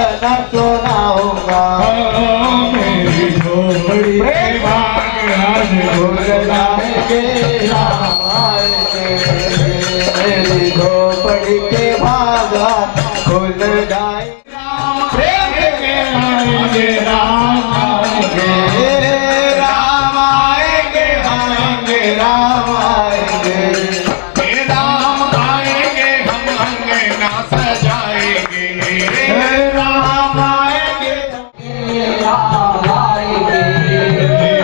भजन सुनाऊंगा। मेरी झोपड़ी के भाग आज खुल जाएंगे राम आएंगे, मेरी झोपड़ी के भाग खुल जाएंगे। प्रेम के आएंगे राम आएंगे, राम आएंगे आएंगे राम आएंगे, राम आएंगे हम अंगना सजाएंगे। राम आएंगे राम आएंगे,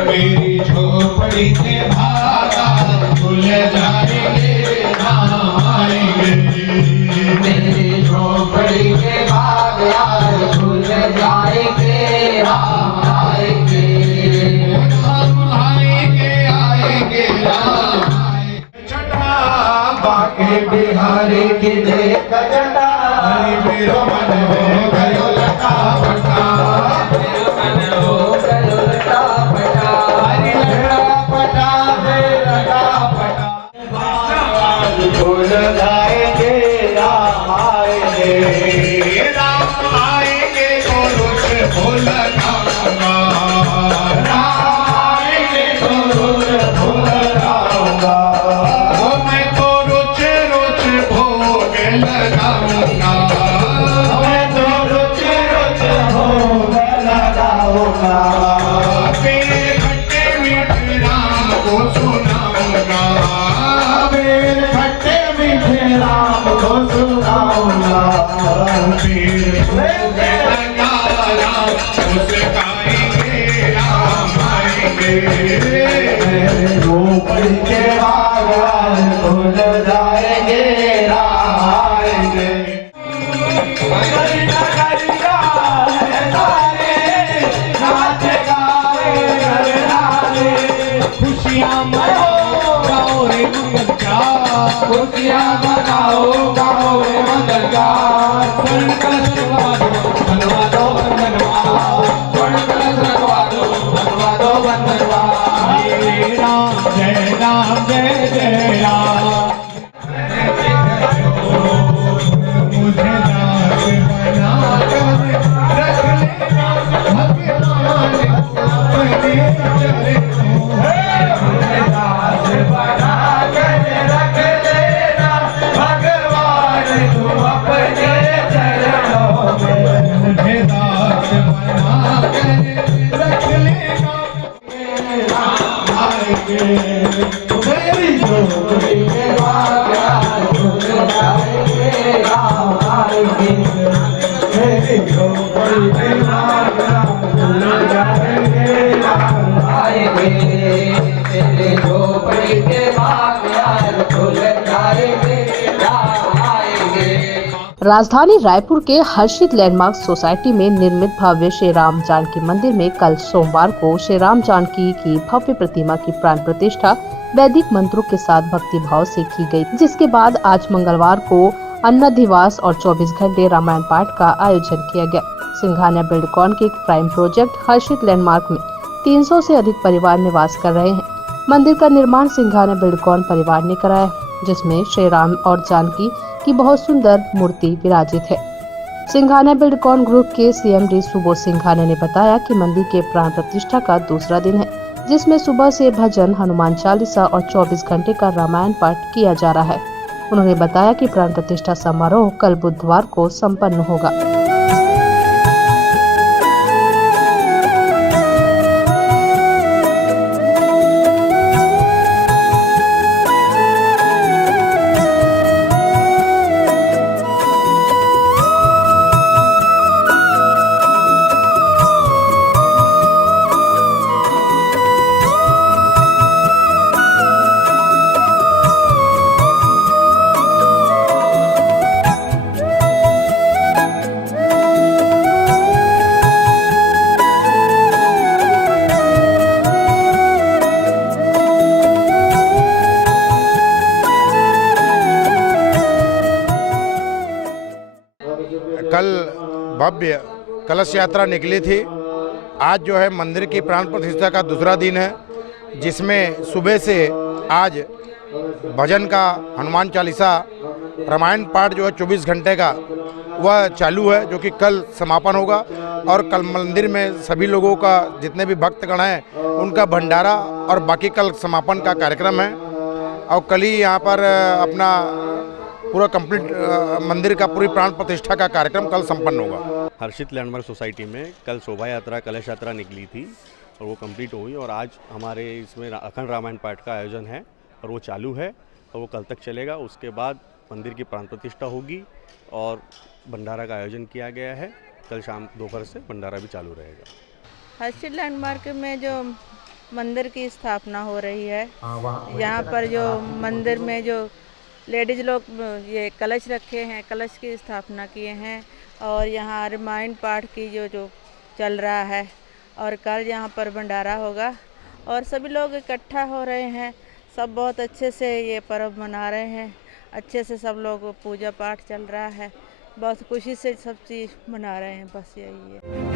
मेरी झोपड़ी के भागा खुल जाएंगे राम आएंगे। मेरी झोपड़ी के भाग आज खुल जाएंगे राम आएंगे। राम आएंगे आएंगे राम आएंगे। छठा बाके बिहारी की देख जटा मेरो मन हो गयो लटा पटा। खुल जाएंगे राम आएंगे, राम आएंगे तो रुच फूल लाऊंगा। राम आएंगे तो रोज फूल लाऊंगा। मैं तो रुच रुच भोग लगाऊंगा। मैं तो रोज रोज भोग लगाऊंगा। मेरे खट्टे मीठे राम को सुनाऊंगा। मेरे खट्टे मीठे राम को सुनाऊंगा। पीर लगा राम मुस्काएंगे राम आएंगे। मेरे झोपड़ी के भाग आज खुल जाएंगे राम आएंगे। गलिया गलिया है सारे, नाच गाए घर नारे, खुशियाँ मनाओ गाओ रे मंगल का। खुशियाँ मनाओ गाओ रे मंगल का। स्वर्ण कलश बनवा दो बनवा दो स्वर्ण कलश रखवा दो, बनवा दो बंधनवा। जय राम जय राम जय जय राम। मुझे दास बना कर रख लेना भगवान अपने चरणों में। मुझे दास बना कर रख लेना भगवान तुम अपने चरणों में। मुझे दास बना कर रख लेना राम आएंगे। मेरी झोपड़ी के भाग आज खुल जाएंगे राम आएंगे, मेरी झोपड़ी के भाग आज खुल जाएंगे राम आएंगे, मेरी झोपड़ी के भाग आज खुल जाएंगे राम आएंगे। राजधानी रायपुर के हर्षित लैंडमार्क सोसाइटी में निर्मित भव्य श्री राम जानकी मंदिर में कल सोमवार को श्री राम जानकी की भव्य प्रतिमा की प्राण प्रतिष्ठा वैदिक मंत्रों के साथ भक्ति भाव से की गई, जिसके बाद आज मंगलवार को अन्नधिवास और 24 घंटे रामायण पाठ का आयोजन किया गया। सिंघानिया बिल्डकॉन के एक प्राइम प्रोजेक्ट हर्षित लैंडमार्क में 300 से अधिक परिवार निवास कर रहे हैं। मंदिर का निर्माण सिंघानिया बिल्डकॉन परिवार ने कराया, जिसमें श्री राम और जानकी की बहुत सुंदर मूर्ति विराजित है। सिंघानिया बिल्डकॉन ग्रुप के CMD सुबोध सिंघानिया ने बताया कि मंदिर के प्राण प्रतिष्ठा का दूसरा दिन है, जिसमें सुबह से भजन, हनुमान चालीसा और 24 घंटे का रामायण पाठ किया जा रहा है। उन्होंने बताया कि प्राण प्रतिष्ठा समारोह कल बुधवार को संपन्न होगा। कल भव्य कलश यात्रा निकली थी। आज जो है मंदिर की प्राण प्रतिष्ठा का दूसरा दिन है, जिसमें सुबह से आज भजन का, हनुमान चालीसा, रामायण पाठ जो है 24 घंटे का वह चालू है, जो कि कल समापन होगा। और कल मंदिर में सभी लोगों का, जितने भी भक्तगण हैं, उनका भंडारा और बाकी कल समापन का कार्यक्रम है। और कल ही यहाँ पर अपना पूरा कंप्लीट मंदिर का पूरी प्राण प्रतिष्ठा का कार्यक्रम कल संपन्न होगा। हर्षित लैंडमार्क सोसाइटी में कल शोभा यात्रा, कलश यात्रा निकली थी और वो कंप्लीट हुई और आज हमारे इसमें अखंड रामायण पाठ का आयोजन है और वो चालू है और वो कल तक चलेगा। उसके बाद मंदिर की प्राण प्रतिष्ठा होगी और भंडारा का आयोजन किया गया है। कल शाम दोपहर से भंडारा भी चालू रहेगा। हर्षित लैंडमार्क में जो मंदिर की स्थापना हो रही है, यहाँ पर जो मंदिर में जो लेडीज लोग ये कलश रखे हैं, कलश की स्थापना किए हैं और यहाँ रामायण पाठ की जो चल रहा है और कल यहाँ पर भंडारा होगा और सभी लोग इकट्ठा हो रहे हैं। सब बहुत अच्छे से ये पर्व मना रहे हैं, अच्छे से सब लोग पूजा पाठ चल रहा है, बहुत खुशी से सब चीज़ मना रहे हैं। बस यही है।